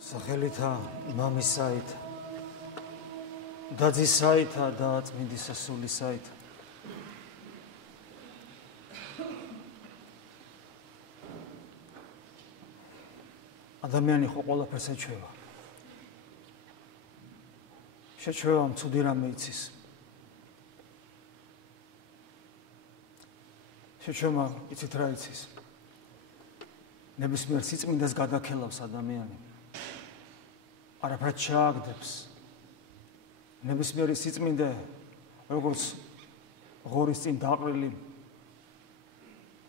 სახელითა მამისაით და ძისაითა და წმინდისა სულისაით ადამიანი ხო ყველაფერს ეჩვევა. შეჩვევა მცუდი რამე იცის. შეჩვევა იცით რა იცის. ნებისმიერ სიწმინდეს გადაქელავს ადამიანი. არაფრად ჩააგდებს. ნებისმიერი სიწმინდე როგორც ღორის წინ დაყრილი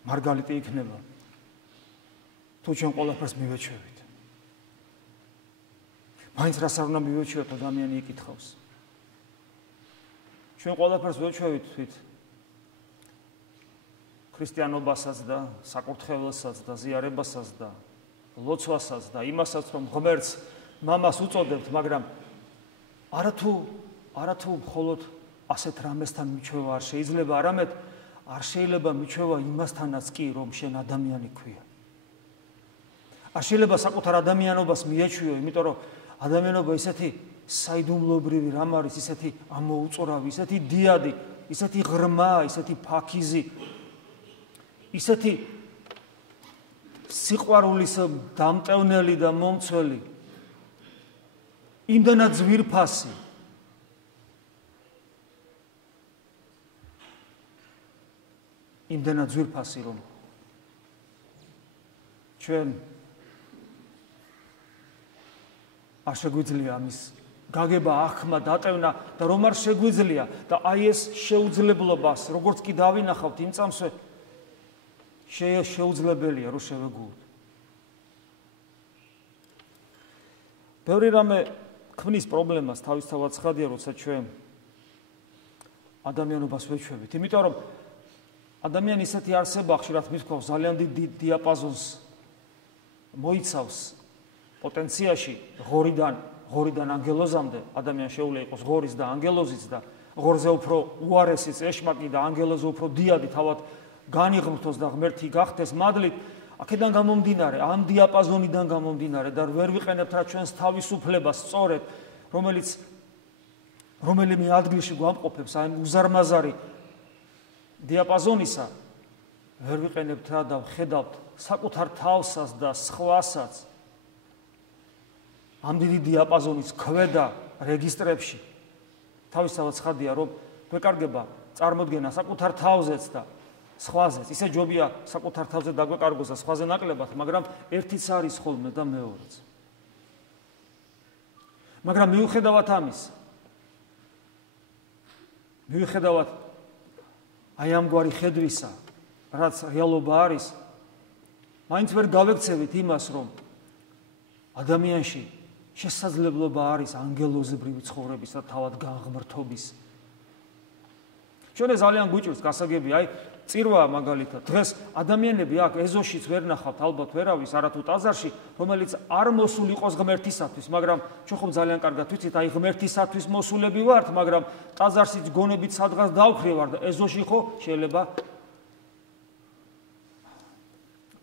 მარგალიტი იქნება. თუ ჩვენ ყველაფერს მივეჩვევით. მაინც რას არ უნდა მივეჩვევოთ ადამიანი იკითხავს. ჩვენ ყველაფერს ვეჩვევით თვით ქრისტიანობასაც და საკურთხეველსაც და ზიარებასაც და ლოცვასაც და იმასაც რომ ღმერთს მამას უწოდებთ, მაგრამ არათუ მხოლოდ ასეთ რამესთან მიჩვევა არ შეიძლება, არამედ არ შეიძლება მიჩვევა იმასთანაც კი, რომ შენ ადამიანი ქვია. არ შეიძლება საკუთარ ადამიანობას მიეჩვიო, იმიტომ რომ ადამიანობა ისეთი საიდუმლოებრივი რამ არის, ისეთი ამოუწურავი, ისეთი დიადი, ისეთი ღრმა, ისეთი ფაქიზი, ისეთი სიყვარულის დამტევნელი და მომცველი, იმდანაც ძვირფასი, რომ ჩვენ არ შეგვიძლია ამის გაგება ახმა დატევნა და რომ არ შეგვიძლია და აი ეს შეუძლებლობას როგორც კი დავინახავთ იმ წამსვე შეუძლებელია რომ შევეგუოთ. ბევრი რამე ქმნის პრობლემას თავისთავად ცხადია, როცა ჩვენ ადამიანობას ვეჩვევით, იმიტომ რომ ადამიანი ისეთი არსება ხშირად მithქვავს ძალიან დიდ დიაპაზონს მოიცავს პოტენციაში ღორიდან ანგელოზამდე. ადამიანს შეუძლია იყოს ღორის და ანგელოზიც და ღორზე უფრო უარესიც ეშმაკი და ანგელოზზე უფრო დიადი თავად განიღმრთოს და ღმერთი გახდეს მადლით. აქედან გამომდინარე, ამ დიაპაზონიდან გამომდინარე და ვერ ვიყენებთ რა ჩვენს თავისუფლებას სწორედ, რომელიმე ადგილში გვამყოფებს აი უზარმაზარი დიაპაზონისა, ვერ ვიყენებთ რა და ვხედავთ საკუთარ თავსაც და სხვასაც ამ დიდი დიაპაზონის ქვედა რეგისტრებში. თავისთავად ცხადია, რომ გვეკარგება წარმოდგენა საკუთარ თავზეც და სხვაზეც. ისე ჯობია საკუთარ თავზე დაგვეკარგოს და სხვაზე ნაკლებად, მაგრამ ერთიც არის ხოლმე და მეორეც. მაგრამ მიუხედავად ამის, მიუხედავად აი ამგვარი ხედვისა, რაც რეალობა არის, მაინც ვერ გავექცევით იმას, რომ ადამიანში შესაძლებლობა არის ანგელოზებრივი ცხოვრების და თავად განღმრთობის. ჩვენ ძალიან გვიჭირს გასაგები, აი წირვა მაგალითად. დღეს ადამიანები აქ ეზოშიც ვერ ნახავთ ალბათ ვერავის, არათუ ტაძარში, რომელიც არ მოსულ იყოს ღმერთისათვის, მაგრამ ჩვენ ხომ ძალიან კარგად ვიცით, აი ღმერთისათვის მოსულები ვართ, მაგრამ ტაძარშიც გონებით სადღაც დავქრივარ და ეზოში ხო შეიძლება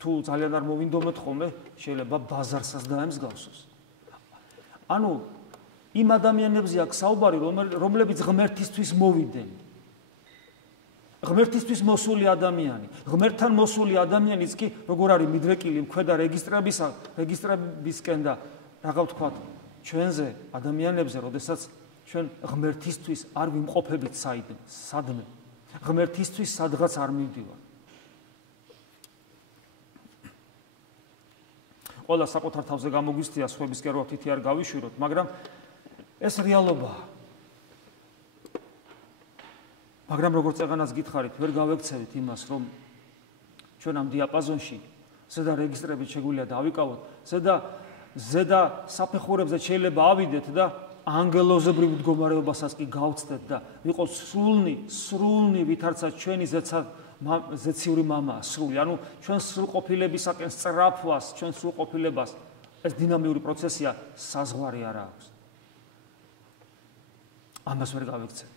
თუ ძალიან არ მოვინდომეთ ხოლმე, შეიძლება ბაზარსაც დაემსგავსოს. ანუ იმ ადამიანებზე აქ საუბარი, რომლებიც ღმერთისთვის მოვიდნენ. ღმერთისთვის მოსული ადამიანი, ღმერთთან მოსული ადამიანიც კი როგორ არის მიდრეკილი მქვედა რეგისტრებისკენ და რაღა ვთქვათ, ჩვენზე ადამიანებზე, როდესაც ჩვენ ღმერთისთვის არ ვიმყოფებით სადმე, ღმერთისთვის სადღაც არ მივდივართ. ყველა საკუთარ თავზე გამოგვისწია, სხვებისკენ რო თითი არ გავიშვიროთ, მაგრამ ეს რეალობაა. მაგრამ როგორც წეღანას გითხარით, ვერ გავექცევით იმას, რომ ჩვენ ამ დიაპაზონში ზედა რეგისტრებით შეგვიძლია დავიკავოთ, ზედა საფეხურებზე შეიძლება ავიდეთ და ანგელოზებრივ მდგომარეობასაც კი გავცდეთ და ვიყოთ სრულნი, ვითარცაც ჩვენი ზეციური მამაა სრული. ანუ ჩვენ სრულყოფილებისაკენ სწრაფვას, ჩვენ სრულყოფილებას ეს დინამიური პროცესია საზღვარი არ აქვს. ამას ვერ გავექცევით.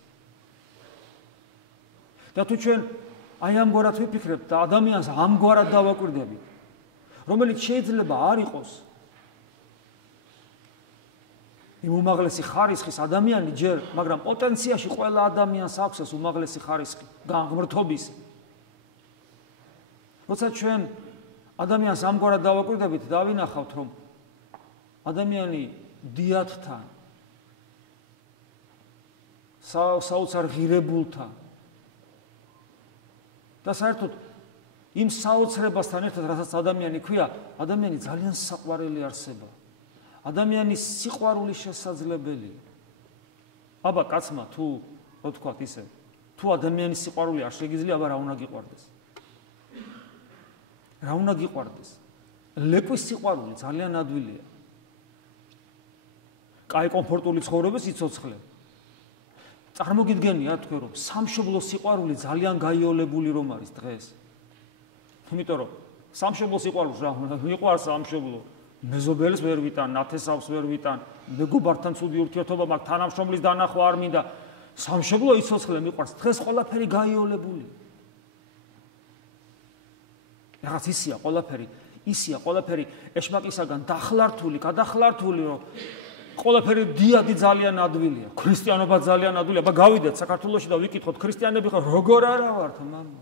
და თუ ჩვენ აი ამგვარად ვიფიქრებთ და ადამიანს ამგვარად დავაკვირდებით, რომელიც შეიძლება არ იყოს იმ უმაღლესი ხარისხის ადამიანი ჯერ, მაგრამ პოტენციაში ყველა ადამიანს აქვს ეს უმაღლესი ხარისხი, განღმრთობის. როცა ჩვენ ადამიანს ამგვარად დავაკვირდებით, დავინახავთ, რომ ადამიანი დიათთან, საოცარ ღირებულთან და საერთოდ იმ საოცრებასთან ერთად, რასაც ადამიანი ქვია, ადამიანი ძალიან საყვარელი არსება. ადამიანის სიყვარული შესაძლებელია. აბა კაცმა თუ რო თქვათ ისე, თუ ადამიანის სიყვარული არ შეგიძლია, აბა რა უნდა გიყვარდეს? რა უნდა გიყვარდეს? ლეკვის სიყვარული ძალიან ადვილია. კაი კომფორტული ცხოვრების სიცოცხლე. წარმოგიდგენია თქვენ რომ სამშობლოს სიყვარული ძალიან გაიოლებული რომ არის დღეს. იმიტომ რომ სამშობლოს სიყვარულს რა მიყვარს სამშობლო. მეზობელს ვერ ვიტან, ნათესავს ვერ ვიტან, მეგობართან ცუდი ურთიერთობა მაქვს, თანამშრომლის დანახვა არ მინდა. სამშობლო სიცოცხლე მიყვარს. დღეს ყველაფერი გაიოლებული. რაღაც ისია ყველაფერი ეშმაკისაგან დახლართული, გადახლართული, რომ ყველაფერი დიადი ძალიან ადვილია. ქრისტიანობა ძალიან ადვილია. აბა გავიდეთ საქართველოში და ვიკითხოთ, ქრისტიანები ხარ, როგორ არა ვართ, მამა?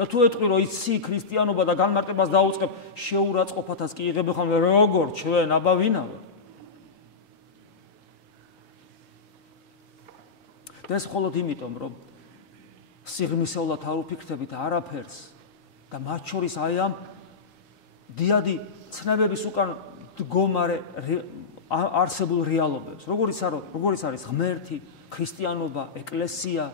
და თუ ეტყვი რომ იცი ქრისტიანობა და განმარტებას დაუწყებ, შეურაცხყოფათაც კი იღებ ხოლმე როგორ ჩვენ, აბა ვინა ვარ? და ეს მხოლოდ იმიტომ, რომ სიღრმისეულად არ უფიქრდებით არაფერს და მათ შორის აი ამ დიადი ცნებების უკან დგომარე არსებულ რეალობებს, როგორიც არის ღმერთი, ქრისტიანობა, ეკლესია,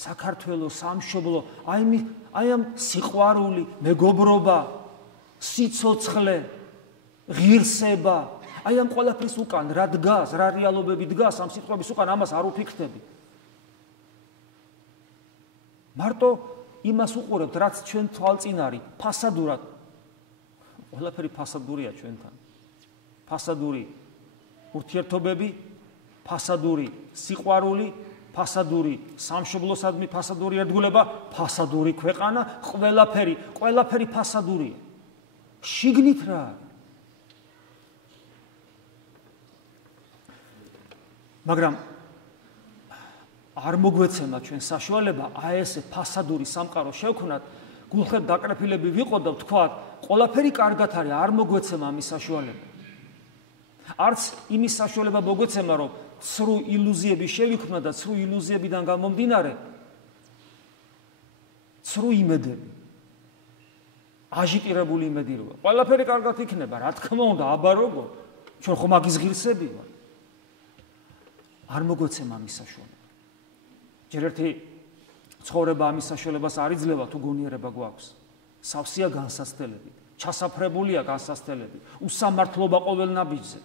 საქართველოს, სამშობლო, აი ამ სიყვარული, მეგობრობა, სიცოცხლე, ღირსება, აი ამ ყველაფრის უკან რა დგას, რა რეალობები დგას ამ სიტყვების უკან, ამას არ უფიქრდებით. მარტო იმას უყურებთ, რაც ჩვენ თვალწინ არის, ფასადურად. ყველაფერი ფასადურია ჩვენთან. ფასადური ურთიერთობები, ფასადური სიყვარული, ფასადური სამშობლოსადმი ფასადური ერთგულება, ფასადური ქვეყანა, ყველაფერი ფასადურია. შიგნით რა არის? მაგრამ არ მოგვეცემა ჩვენ საშუალება აი ესე ფასადური სამყარო შევქნათ, გულხებ დაკრეფილები ვიყოთ და ვთქვათ, ყველაფერი კარგად არის, არ მოგვეცემა ამის საშუალება. არც იმის საშუალება მოგვეცემა, რომ ცრუ ილუზიები შევიქმნა და ცრუ ილუზიებიდან გამომდინარე ცრუ იმედები, აჟიტირებული იმედი როა. ყველაფერი კარგად იქნება, რა თქმა უნდა, აბა როგორ? ჩვენ ხომ მაგის ღირსები ვარ. არ მოგვეცემა ამის საშუალება. ჯერ ერთი ცხოვრება ამის საშუალებას არ იძლევა თუ გონიერება გვაქვს. სავსეა განსასწრებით, ჩასაფრებულია განსასწრებით, უსამართლობა ყოველ ნაბიჯზე.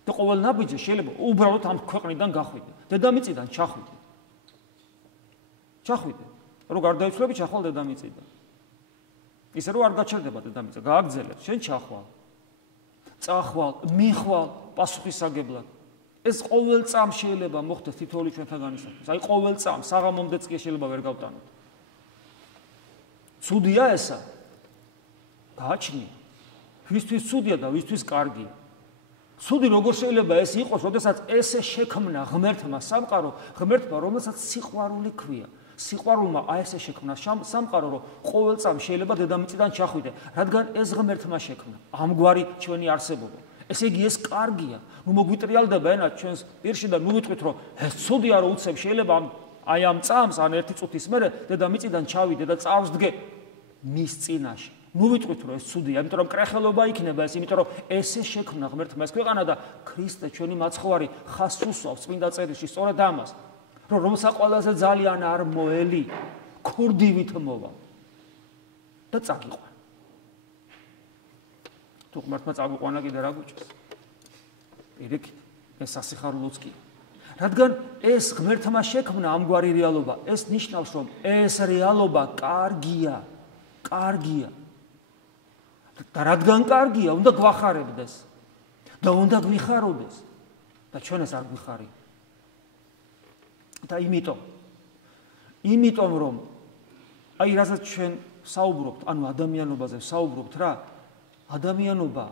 და ყოველ ნაბიჯზე შეიძლება უბრალოდ ამ ქვეყნიდან გახვიდე. დედამიწიდან ჩახვიდე. რო გარდაიცვლები ჩახვალ დედამიწიდან. ისე რომ არ გაჩერდება დედამიწა, გააგრძელებ, შენ ჩახვალ. წახვალ, მიხვალ პასუხისაგებლად. ეს ყოველ წამს შეიძლება მოხდეს თითოეული ჩვენთაგანისათვის. აი ყოველ წამს საღამომდეც კი შეიძლება ვერ გავტანოთ. ცუდია ესა? გააჩნია. ვისთვის ცუდია და ვისთვის კარგია. ცუდი როგორ შეიძლება ეს იყოს, როდესაც ესე შექმნა ღმერთმა სამყარო, ღმერთმა, რომელსაც სიყვარული ქვია. სიყვარულმა აი ესე შექმნა სამყარო, რომ ყოველ წამს შეიძლება დედამიწიდან ჩახვიდე, რადგან ეს ღმერთმა შექმნა. ამგვარი ჩვენი არსებობა. ესე იგი ეს კარგია. ნუ მოგვიტრიალდება ენა ჩვენს პირში და ნუ ვიტყვით, რომ ეს ცუდია, რომ უცებ შეიძლება აი ამ წამს, ან ერთი წუთის მერე დედამიწიდან ჩავიდე და წავსდგე მის წინაშე. ნუ ვიტყვით, რომ ეს ცუდია, იმიტომ რომ კრეხელობა იქნება ეს, იმიტომ რომ ესე შექმნა ღმერთმა ეს ქვეყანა და ქრისტე ჩვენი მაცხოვარი ხას უსვავს წმინდა წერილში სწორედ ამას, რომ რომელსა ყველაზე ძალიან არ მოელი, ქურდივით მოვა და წაგიყვან. თუ ღმერთმა წაგვიყვანა კიდე რა გუჭირს? პირიქით, ეს სასიხარულოც კი. რადგან ეს ღმერთმა შექმნა ამგვარი რეალობა, ეს ნიშნავს, რომ ეს რეალობა კარგია. და რადგან კარგია, უნდა გვახარებდეს და უნდა გვიხაროდეს და ჩვენ ეს არ გვიხარია. და იმიტომ რომ აი რასაც ჩვენ საუბრობთ, ანუ ადამიანობაზე საუბრობთ რა, ადამიანობა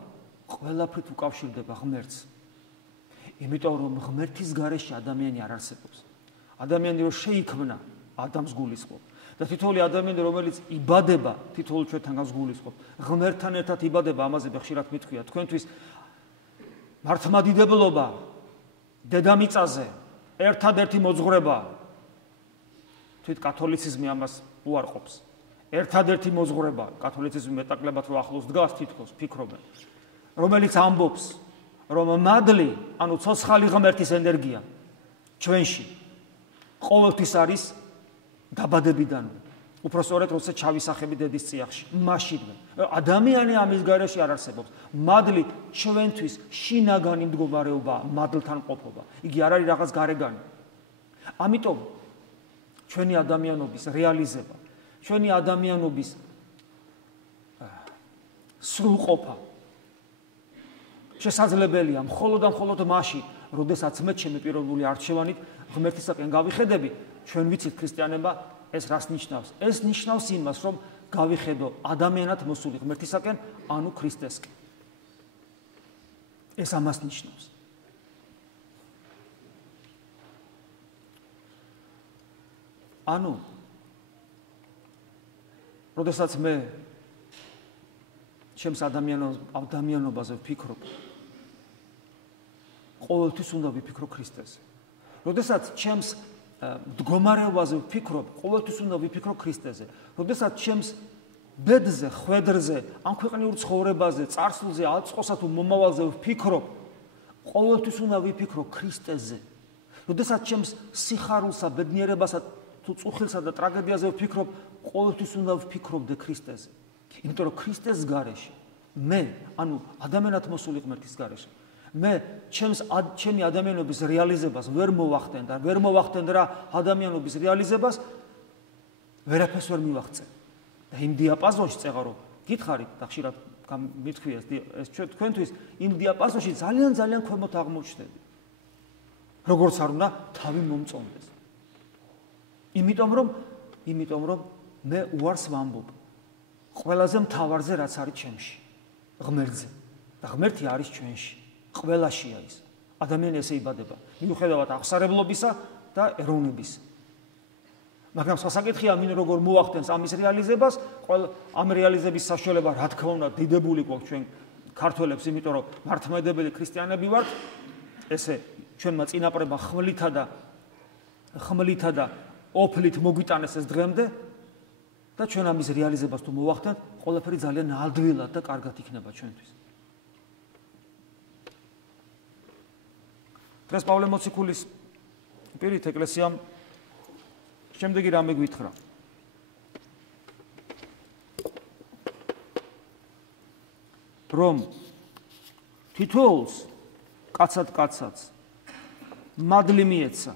ყველაფრით უკავშირდება ღმერთს. იმიტომ რომ ღმერთის გარეშე ადამიანი არ არსებობს. ადამიანი რომ შეიქმნა, ადამიანს გულისხმობს. და თითოეული ადამიანი რომელიც იბადება, თითოეულ ჩვენთან გულისხმობს. ღმერთთან ერთად იბადება, ამაზე ხშირად მithქვია. თქვენთვის მართლმადიდებლობა დედამიწაზე ერთადერთი მოძღვრება. თვით კათოლიციზმი ამას უარყოფს. ერთადერთი მოძღვრება, კათოლიციზმი მეტაკლებად რო ახლოს დგას თითქოს, ფიქრობენ, რომელიც ამბობს, რომ მადლი, ანუ ცოცხალი ღმერთის ენერგია ჩვენში ყოველთვის არის დაბადებიდან. უпростоრად როცა ჩავისახები დედის წიაღში, მაშინვე ადამიანი ამის გარეშე არ არსებობს. მადლი ჩვენთვის შინაგანი მდგომარეობაა, მადლთან ყოფობა. იგი არ არის რაღაც გარეგანი. ამიტომ ჩვენი ადამიანობის რეალიზება, ჩვენი ადამიანობის სრულყოფა შესაძლებელია მხოლოდ და მხოლოდ მაშინ, როდესაც მე ჩემი პიროვნული არჩევანით ღმერთისაკენ გავიხედები. ჩვენ ვიცით ქრისტიანობა ეს რას ნიშნავს? ეს ნიშნავს იმას, რომ გავიხედო ადამიანად მოსული ღმერთისაკენ, ანუ ქრისტესკენ. ეს ამას ნიშნავს. ანუ როდესაც მე ჩემს ადამიანობაზე ვფიქრობ, ყოველთვის უნდა ვიფიქრო ქრისტეზე. როდესაც ჩემს მდგომარეობაზე ვფიქრობ, ყოველთვის უნდა ვიფიქრო ქრისტეზე. როდესაც ჩემს ბედზე, ხვედრზე, ამ ქვეყნიურ ცხოვრებაზე, წარსულზე, აწყოსა თუ მომავალზე ვფიქრობ, ყოველთვის უნდა ვიფიქრო ქრისტეზე. როდესაც ჩემს სიხარულსა, ბედნიერებასა თუ წუხილსა და ტრაგედიაზე ვფიქრობ, ყოველთვის უნდა ვფიქრობდე ქრისტეზე. იმიტომ რომ ქრისტეს გარეშე მე, ანუ ადამიანად მოსული ღმერთის გარეშე, მე ჩემი ადამიანობის რეალიზებას ვერ მოვახდენ რა ადამიანობის რეალიზებას ვერაფერს ვერ მივახცე. და იმ დიაპაზონში წეღარო გითხარით და ხშირად მithქვიეს ეს თქვენთვის იმ დიაპაზონში ძალიან ქვემოთ აღმოჩნდები. როგორც არ უნდა თავი მომწონდეს. იმიტომ რომ მე უარს ვამბობ ყველაზე მთავარზე რაც არის ჩემში, ღმერთზე. და ღმერთი არის ჩვენში. ყველაშია ის. ადამიანი ესე იბადება, მიუხედავად აღსარებლობისა და ეროვნებისა. მაგრამ სხვა საკითხია, ვინ როგორ მოახდენს ამის რეალიზებას, ამ რეალიზების საშუალება რა თქმა უნდა დიდებული გვაქვს ჩვენ ქართველებს, იმიტომ რომ მართლმადიდებელი ქრისტიანები ვართ, ესე ჩვენმა წინაპრებმა ხმლითა და ოფლით მოგვიტანეს ეს დღემდე და ჩვენ ამის რეალიზებას თუ მოახდენთ, ყველაფერი ძალიან ადვილად და კარგად იქნება ჩვენთვის. დღეს პავლე მოციქულის პირით ეკლესიამ შემდეგი რამე გვითხრა. რომ თითოეულს კაცად მადლი მიეცა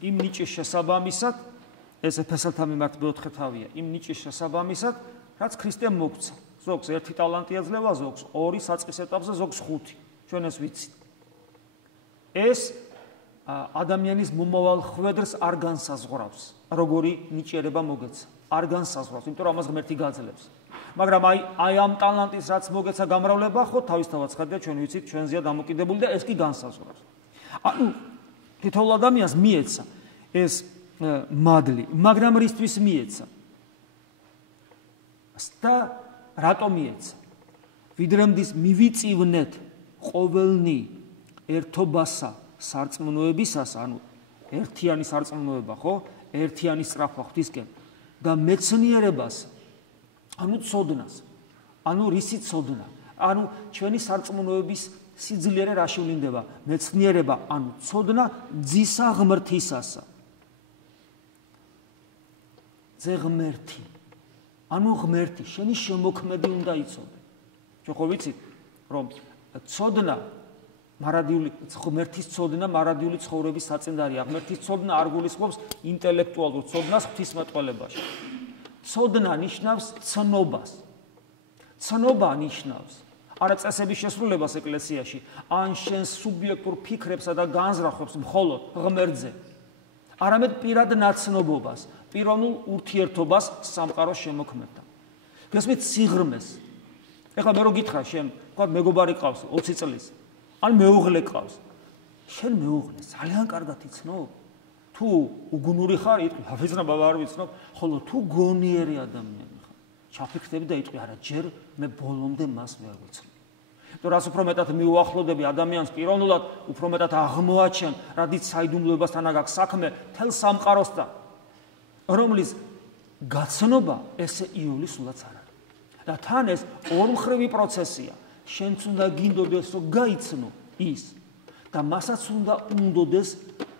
იმ ნიჭის შესაბამისად, ეს ეფესელთა მიმართ მეოთხე თავია, იმ ნიჭის შესაბამისად, რაც ქრისტემ მოგცა. ზოგს 1 ტალანტი ეძლევა, ზოგს 2 საწყის ეტაპზე, ზოგს 5. ჩვენ ეს ვიცით. ეს ადამიანის მომავალ ხვედრს არ განსაზღვრავს, როგორი ნიჭიერება მოგეცა. არ განსაზღვრავს, იმიტომ რომ ამას ღმერთი გაძლევს. მაგრამ აი ამ ტალანტის რაც მოგეცა გამრავლება, ხო თავისთავად ხედავთ, ჩვენ ვიცით, ჩვენზეა დამოკიდებული და ეს კი განსაზღვრავს. ანუ თითოეულ ადამიანს მიეცა ეს მადლი, მაგრამ რისთვის მიეცა? და რატომ მიეცა? ვიდრემდის მივიწივნეთ ყოველნი ერთობასა სარწმუნოებისას, ანუ ერთიანი სარწმუნოება, ხო? ერთიანი სწრაფვა ღვთისკენ და მეცნიერებას, ანუ ცოდნას, ანუ რისი ცოდნა? ანუ ჩვენი სარწმუნოების სიძლიერე რაში ვლინდება? მეცნიერება, ანუ ცოდნა ძისა ღმრთისასა. ძე ღმერთი, ანუ ღმერთი, შენი შემოქმედი უნდა იცოდე. ჩვენ ხო ვიცით, რომ ცოდნა ღმერთის ცოდნა მარადიული ცხოვრების საწინდარია. ღმერთის ცოდნა არ გულისხმობს ინტელექტუალურ ცოდნას ღვთისმეტყველებაში. ცოდნა ნიშნავს ცნობას. ცნობა ნიშნავს არა წესების შესრულებას ეკლესიაში, ან შენს სუბიექტურ ფიქრებსა და განზრახვებს მხოლოდ ღმერთზე, არამედ პირად ნაცნობობას, პიროვნულ ურთიერთობას სამყაროს შემოქმედთან. გესმით სიღრმეს, ეხლა მე რო გითხრა შენ, თქვა მეგობარი ყავს 20 წლის, ან მეუღლე ყავს. შენ მეუღლე ძალიან კარგად იცნობ? თუ უგუნური ხარ, იტყვი, აფიცნობა არ ვიცნობ, ხოლო თუ გონიერი ადამიანი ხარ, ჩაფიქრდები და იტყვი, არა, ჯერ მე ბოლომდე მას ვერ ვიცნობ. თუ რას უფრო მეტად მიუახლოვდები ადამიანს პიროვნულად, უფრო მეტად აღმოაჩენ, რადგან საიდუმლოებასთან აქვს საქმე, თელ სამყაროსთან, რომლის გაცნობა ესე იოლი სულაც არ არის. და თან ეს ორმხრივი პროცესია. შენც უნდა გინდოდეს, რომ გაიცნო ის და მასაც უნდა უნდოდეს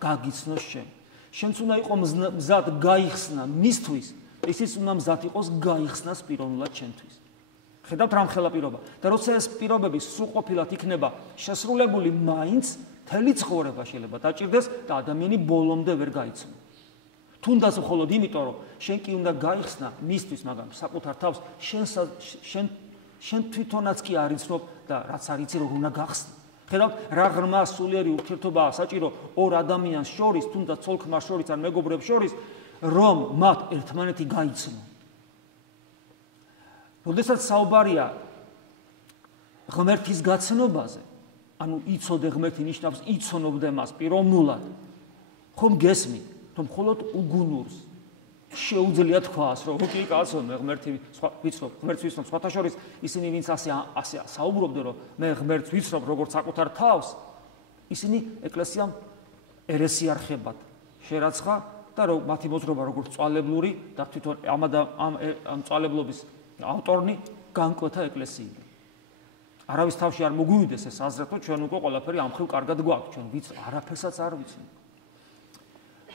გაგიცნოს შენ. შენც უნდა იყოს მზად გაიხსნა მისთვის, ისიც უნდა მზად იყოს გაიხსნას პიროვნულად შენთვის. ხედავთ რა მხელა პირობა და როცა ეს პირობები სრულყოფილად იქნება შესრულებული, მაინც მთელი ცხოვრება შეიძლება დაჭირდეს და ადამიანი ბოლომდე ვერ გაიცნო. თუნდაც მხოლოდ იმიტომ, რომ შენ კი უნდა გაიხსნა მისთვის, მაგრამ საკუთარ თავს შენ თვითონაც კი არ იცნობ და რაც არ იცი, როგორ უნდა გახსნა. ხედავთ რა ღრმა სულიერი ურთიერთობაა საჭირო ორ ადამიანს შორის, თუნდაც ცოლ-ქმარს შორის ან მეგობრებს შორის, რომ მათ ერთმანეთი გაიცნო. როდესაც საუბარია ღმერთის გაცნობაზე, ანუ იცოდე ღმერთი ნიშნავს იცნობდე მას პიროვნულად, ხომ გესმით, რომ მხოლოდ უგუნურს შეუძლია თქვას, რომ კი კაცო, მე ღმერთი ვიცნობ, ღმერთს ვიცნობ, სხვათა შორის ისინი ვინც ასე საუბრობდნენ, რომ მე ღმერთს ვიცნობ როგორც საკუთარ თავს, ისინი ეკლესიამ ერესიარხებად შერაცხა და რომ მათი მოძრობა როგორც წვალებლური და თვითონ ამ წვალებლობის ავტორნი განკვეთა ეკლესიიდან. არავის თავში არ მოგვივიდეს ეს აზრით, რომ ჩვენ უკვე ყველაფერი ამ ხრივ კარგად გვაქვს, ჩვენ ვიცნობ, არაფერსაც არ ვიცნობ.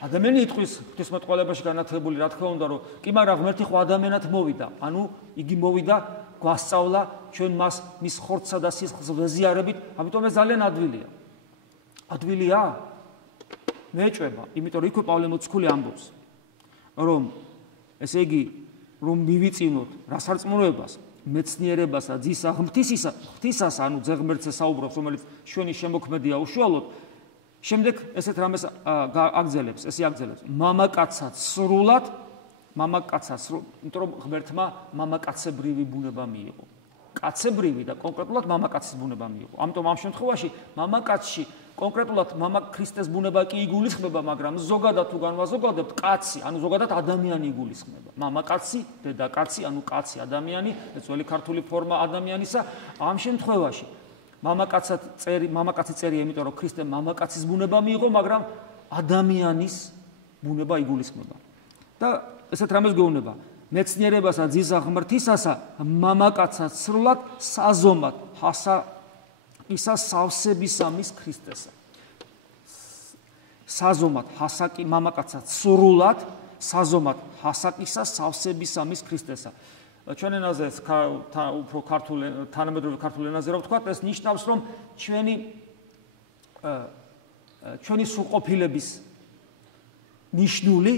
ადამიანი იტყვის ღვთისმეტყველებაში განათლებული, რა თქმა უნდა, რომ კი, მაგრამ ღმერთი ხო ადამიანად მოვიდა, ანუ იგი მოვიდა, გვასწავლა ჩვენ მას მის ხორცსა და სისხლს ვეზიარებით, ამიტომ ეს ძალიან ადვილია. ადვილია? მეეჭვება, იმიტომ რომ იქვე პავლე მოციქული ამბობს, რომ ესე იგი რომ მივიწინოთ რასარწმუნოებას, მეცნიერებასა, ძის ღვთისას, ანუ ძე ღმერთზე საუბრობს, რომელიც ჩვენი შემოქმედია უშუალოდ, შემდეგ ესეთ რამეს აგზელებს, ესე აგზელებს. მამაკაცად სრულად, იმიტომ რომ ღმერთმა მამაკაცებრივი ბუნება მიიღო. კაცებრივი და კონკრეტულად მამაკაცის ბუნება მიიღო. ამიტომ ამ შემთხვევაში მამაკაცში კონკრეტულად ქრისტეს ბუნება კი იგულისხმება, მაგრამ ზოგადად თუ განვაზოგადებთ, კაცი, ანუ ზოგადად ადამიანი იგულისხმება. მამაკაცი, დედაკაცი, ანუ კაცი ადამიანი, ეს ძველი ქართული ფორმა ადამიანისა, ამ შემთხვევაში მამაკაცი წერია, იმიტომ რომ ქრისტემ მამაკაცის ბუნება მიიღო, მაგრამ ადამიანის ბუნება იგულისხმება. და ესეთ რამეს გვეუბნება, მეცნიერებასა, ძის ღმრთისასა, მამაკაცად სრულად საზომად ისა სავსებისამის ქრისტესა. საზომად ჰასაკი მამაკაცად სრულად საზომად ჰასაკისა სავსებისამის ქრისტესა. ჩვენ ენაზე უფრო თანამედროვე ქართულ ენაზე რო ვთქვათ, ეს ნიშნავს, რომ ჩვენი სრულყოფილების ნიშნული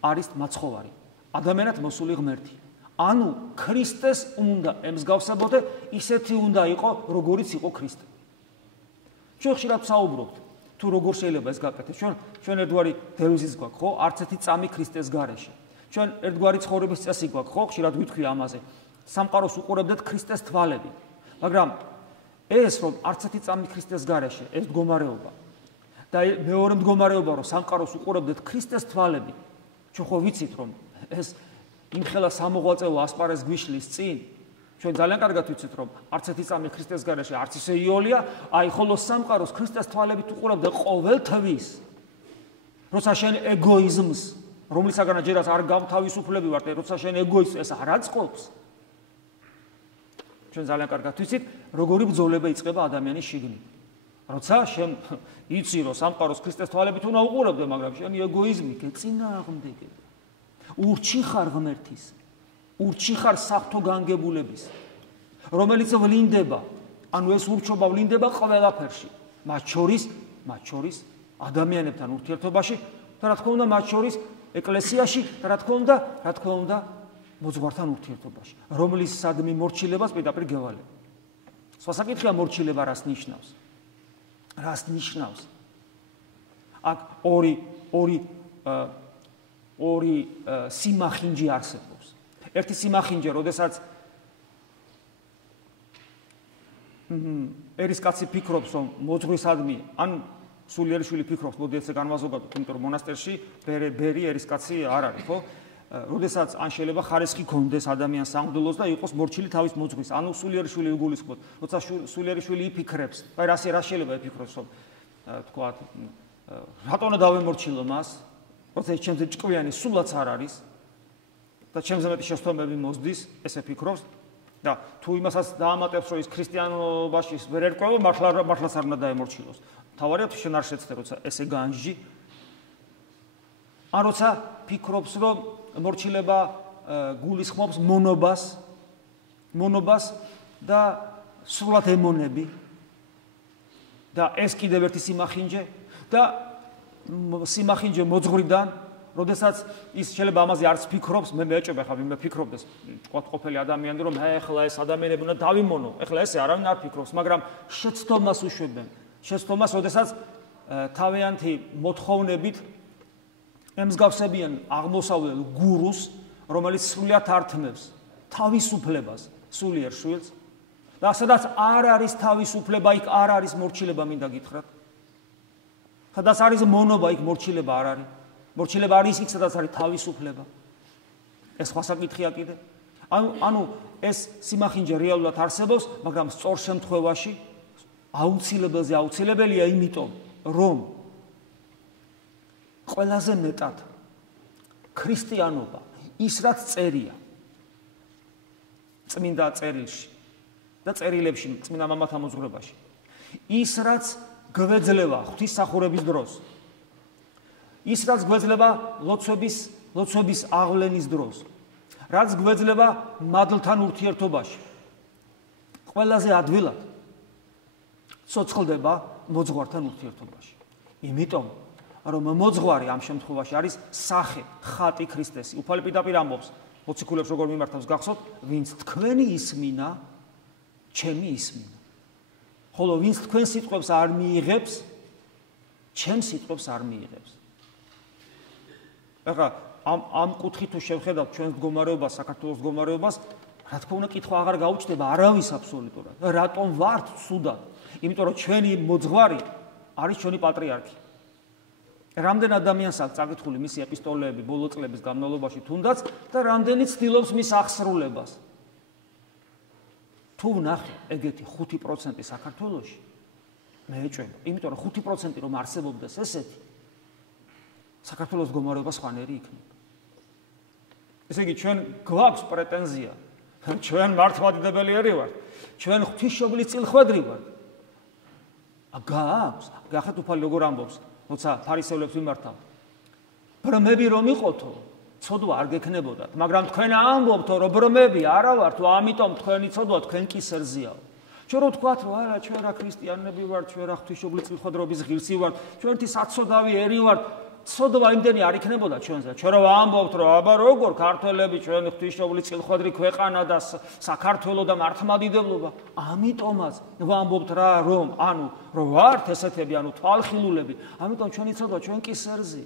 არის მაცხოვარი, ადამიანად მოსული ღმერთი. ანუ ქრისტეს უნდა ემსგავსებოდე, ისეთი უნდა იყო, როგორიც იყო ქრისტე. ჩვენ ხშირად საუბრობთ, თუ როგორ შეიძლება ეს გაკეთდეს. ჩვენ ერთგვარი დევიზიც გვაქვს, ხო? არც ერთი წამი ქრისტეს გარეშე. ჩვენ ერთგვარი ცხოვრების წესი გვაქვს, ხო? ხშირად ვითქვი ამაზე. სამყაროს უყურებდეთ ქრისტეს თვალები. მაგრამ ეს რომ არც ერთი წამი ქრისტეს გარეშე, ეს მდგომარეობა. და მეორე მდგომარეობა, რომ სამყაროს უყურებდეთ ქრისტეს თვალები. ჩვენ ხო ვიცით, რომ ეს იმხელა სამოღვაწეო ასპარეზ გვიშლის წინ, ჩვენ ძალიან კარგად ვიცით, რომ არც ერთი წამი ქრისტეს გარეშე არც ისე იოლია, აი ხოლო სამყაროს ქრისტეს თვალებით უყურებდა ყოველთვის. როცა შენ ეგოიზმს, რომლისაგანაც ჯერაც არ გამთავისუფლები ვარ, როცა შენ ეგოიზმს ეს არ აწყობს, ჩვენ ძალიან კარგად ვიცით, როგორი ბრძოლება იწყება ადამიანის შიგნით. როცა შენ იცი, რომ სამყაროს ქრისტეს თვალებით უნდა უყურებდე, მაგრამ შენი ეგოიზმი გეწინააღმდეგება. ურჩი ხარ ღმერთის, ურჩი ხარ საფრთხო განგებულების, რომელიც ვლინდება, ანუ ეს ურჩობა ვლინდება ყველაფერში, მათ შორის ადამიანებთან ურთიერთობაში და რა თქმა უნდა მათ შორის ეკლესიაში და რა თქმა უნდა მოძღვართან ურთიერთობაში, რომლის სადმი მორჩილებას პირდაპირ გევალებ. სხვა საკითხია მორჩილება რას ნიშნავს? რას ნიშნავს? აქ ორი სიმახინჯე არსებობს. ერთი სიმახინჯე, როდესაც ერისკაცი ფიქრობს, რომ მოძღვრისადმი, ან სულიერი შვილი ფიქრობს, მოდი ესე განვაზოგადოთ, იმიტომ რომ მონასტერში ბერი ერისკაცი არ არის, ხო? როდესაც ან შეიძლება ხარისხი გქონდეს ადამიანს სამღვდელოს და იყოს მორჩილი თავის მოძღვრის, ანუ სულიერი შვილი იგულისხმოთ. როცა სულიერი შვილი იფიქრებს, აი რა შეიძლება იფიქროს, რომ თქვა, რატომ დავემორჩილო მას? როცა ის ჩემზე ჭკვიანი სულაც არ არის და ჩემზე მეტი შეცდომები მოსდის, ესე ფიქრობს და თუ იმასაც დაამატებს, რომ ის ქრისტიანობაში ვერ ერკვევა, მართლაც არ უნდა დაემორჩილოს. თავარია თუ შენ არ შეცდე, როცა ესე განჯი, ან როცა ფიქრობს, რომ მორჩილება გულისხმობს მონობას და სრულად ემონები და ეს კიდევ ერთი სიმახინჯე და სიმახინჯე მოძღვრიდან, როდესაც ის შეიძლება ამაზე არც ფიქრობს, მე მეჭვება ხა ვინმე ფიქრობდეს, თქვა ყოფილი ადამიანი, რომ ეხლა ეს ადამიანები უნდა დავიმონო, ეხლა ესე არავინ არ ფიქრობს, მაგრამ შეცდომას უშვებენ. შეცდომას, როდესაც თავიანთი მოთხოვნებით ემსგავსებიან აღმოსავლელ გურუს, რომელიც სრულიად ართმევს თავისუფლებას, სულიერ შვილს და სადაც არ არის თავისუფლება, იქ არ არის მორჩილება, მინდა გითხრათ. სადაც არის მონობა, იქ მორჩილება არ არის. მორჩილება არის იქ, სადაც არის თავისუფლება. ეს სხვა საკითხია კიდე. ანუ ეს სიმახინჯე რეალურად არსებობს, მაგრამ სწორ შემთხვევაში აუცილებელია, იმიტომ რომ ყველაზე მეტად ქრისტიანობა ის რაც წერია წმინდა წერილში და წერილებში წმინდა მამათა მოძღვრებაში ის რაც გვეძლება ღვთისმსახურების დროს ის რაც გვეძლება ლოცვების აღვლენის დროს რაც გვეძლება მადლთან ურთიერთობაში ყველაზე ადვილად ცოცხლდება მოძღვართან ურთიერთობაში იმიტომ რომ მოძღვარი ამ შემთხვევაში არის სახე, ხატი ქრისტესი. უფალი პირდაპირ ამბობს, მოციქულებს როგორ მიმართავს გახსოვთ, ვინც თქვენი ისმინა, ჩემი ისმინა. ხოლო ვინც თქვენ სიტყვებს არ მიიღებს, ჩემ სიტყვებს არ მიიღებს. ახლა ამ კუთხით თუ შევხედავთ ჩვენს მდგომარეობას, საქართველოს მდგომარეობას, რა თქმა უნდა, კითხვა აღარ გაუჩნდება არავის აბსოლუტურად. რატომ ვართ ცუდად? იმიტომ რომ ჩვენი მოძღვარი არის ჩვენი პატრიარქი. რამდენ ადამიანს აქვს წაკითხული მისი ეპისტოლეები ბოლო წლების განმავლობაში თუნდაც და რამდენი ცდილობს მის აღსრულებას. თუ ვნახე ეგეთი 5% საქართველოში მე ეჭვება, იმიტომ რომ 5% რომ არსებობდეს ესეთი საქართველოს მდგომარეობა სხვანაირი იქნება. ესე იგი ჩვენ გვაქვს პრეტენზია, ჩვენ მართლმადიდებელი ვართ, ჩვენ ღვთისმშობლის წილხვედრი ვართ. გააქვს, გახეთ უფალი როგორ ამბობს როცა ფარისევლებს მიმართავ. ბრმები რომ იყოთო, ცოდვა არ გექნებოდათ, მაგრამ თქვენ ამბობთ, რომ ბრმები არა ვართ, ამიტომ თქვენი ცოდვა თქვენ კი სერზიაო. ჩვენ რო თქვათ, რომ არა, ჩვენ რა ქრისტიანები ვართ, ჩვენ რა ღვთისმშობლის წილხვედრობის ღირსი ვართ, ჩვენი საცოდავი ერი ვართ, ცოდვა იმდენი არ იქნებოდა ჩვენზე. ჩვენ რო ამბობთ, რომ აბა როგორ ქართველები ჩვენ ღვთისმშობლის წილხვედრი ქვეყანა და საქართველო და მართლმადიდებლობა, ამიტომაც ვამბობთ რა, რომ რომ ვართ ესეთები, თვალხილულები, ამიტომ ჩვენი ცოდვა ჩვენ კი სერზი.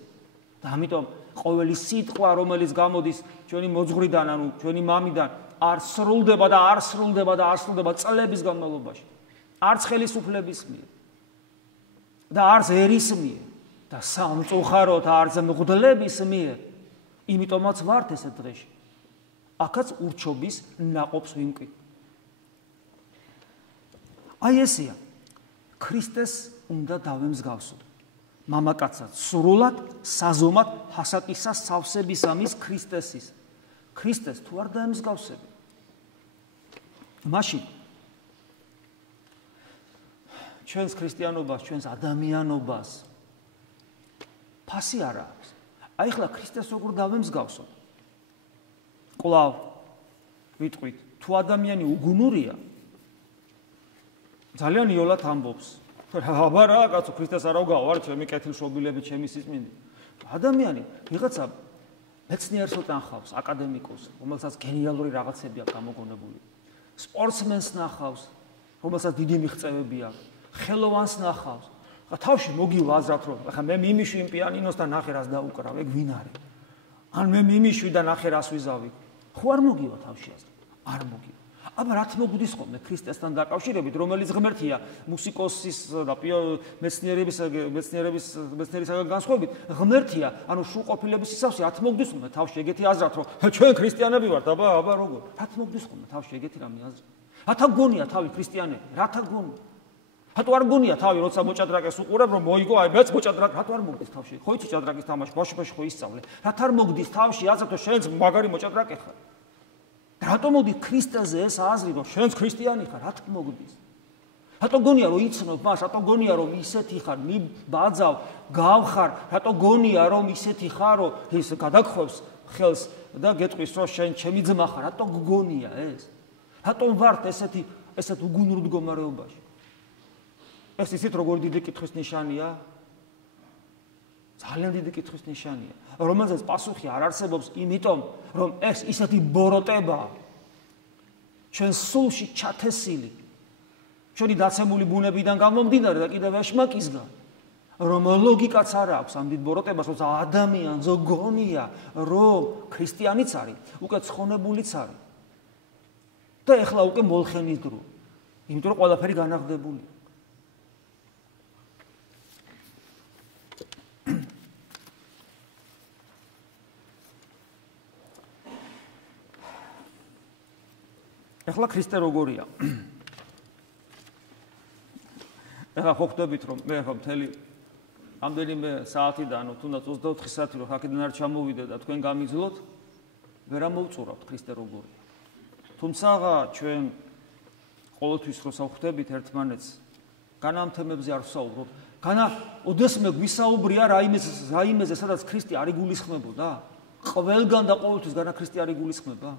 და ამიტომ ყოველი სიტყვა, რომელიც გამოდის ჩვენი მოძღვრიდან, ჩვენი მამიდან, არ სრულდება და არ სრულდება წლების განმავლობაში. არც ხელისუფლების მიერ და არც ერის მიერ და სამწუხაროდ არც მღვდლების მიერ. იმიტომაც ვართ ესეთ დღეში. აქაც ურჩობის ნაყოფს ვიმკვი. აი ესეა. ქრისტეს უნდა დავემსგავსოთ. მამაკაცად სრულად, საზომად, ჰასაკისა სავსებისა მის ქრისტესის. ქრისტეს თუ არ დაემსგავსები. მაშინ ჩვენს ქრისტიანობას, ჩვენს ადამიანობას ფასი არ აქვს. აი ხლა ქრისტეს როგორ დავემსგავსოთ? კვლავ ვიტყვით, თუ ადამიანი უგუნურია, ძალიან იოლად ამბობს. აბა რა კაცო, ქრისტეს არ გავარ, ჩემი კეთილშობილები, ჩემი სიწმინდე. ადამიანი ვიღაცა მეცნიერს უტანხავს, აკადემიკოს, რომელსაც გენიალური რაღაცები აქვს გამოგონებული. სპორტსმენს ნახავს, რომელსაც დიდი მიღწევები აქვს, ხელოვანს ნახავს. თავში მოგივა აზრად, რომ ახლა მე მიმიშვი პიანინოს და ნახე რას დაუკრავ, ეგ ვინ არის? ან მე მიმიშვი და ნახე რას ვიზავი. ხო არ მოგივა თავში აზრად? არ მოგივა. აბა რა თქმა გუდისხმობ ქრისტესთან დაკავშირებით, რომელიც ღმერთია მუსიკოსის და მეცნიერებისაგან განსხვავებით, ღმერთია, ანუ სრულყოფილების ისავსე, რა თქმა გუდისხმობ თავში ეგეთი აზრად, რომ ჩვენ ქრისტიანები ვართ, აბა როგორ? რა თქმა გუდისხმობ თავში ეგეთი რამე აზრი. რათა გონია თავი ქრისტიანები, რათა გონია? რატო არ გონია თავი, როცა მოჭადრაკეს უყურებ, რომ მოიგო, აი მეც მოჭადრაკ, რატო არ მოგდის თავში? ხო იცი ჭადრაკის თამაში, ბავშვობაში ხო ისწავლე. რათა არ მოგდის თავში აზრად, რომ შენც მაგარი მოჭადრაკე ხარ? რატო მოგდის ქრისტეზე ეს აზრი, რომ შენც ქრისტიანი ხარ? რა თქმა მოგდის? რატო გონია, რომ იცნობ მას, რატო გონია, რომ ისეთი ხარ, მიბაძავ, გავხარ, რატო გონია, რომ ისეთი ხარ, რომ ის გადაგხვევს ხელს და გეტყვის, რომ შენ ჩემი ძმა ხარ, რატო გგონია ეს? რატომ ვართ ესეთ უგუნურ მდგომარეობაში? ეს ისეთ როგორ დიდი კითხვის ნიშანია? ძალიან დიდი კითხვის ნიშანია, რომელზეც პასუხი არ არსებობს, იმიტომ რომ ეს ისეთი ბოროტება ჩვენ სულში ჩათესილი, ჩვენი დაცემული ბუნებიდან გამომდინარე და კიდევ ეშმაკისგან, რომ ლოგიკაც არ აქვს ამ დიდ ბოროტებას, როცა ადამიანს გონია, რომ ქრისტიანიც არის, უკვე ცხონებულიც არის. და ეხლა უკვე მოლხენის დრო, იმიტომ რომ ყველაფერი განაღდებულია. ეხლა ქრისტე როგორია? ეხლა ხო ხვდებით, რომ მე ხო მთელი ამდენიმე საათიდან, თუნდაც 24 საათი რომ აქედან არ ჩამოვიდე და თქვენ გამიძლოთ, ვერ ამოვწურავთ ქრისტე როგორია. თუმცა ჩვენ ყოველთვის რო საუბრობთ ერთმანეთს, განამთემებზე არ ვსაუბრობ. ოდესმე გვისაუბრია რაიმეზე, სადაც ქრისტე არ იგულისხმებოდა? ყველგან და ყოველთვის განა ქრისტე არ იგულისხმება?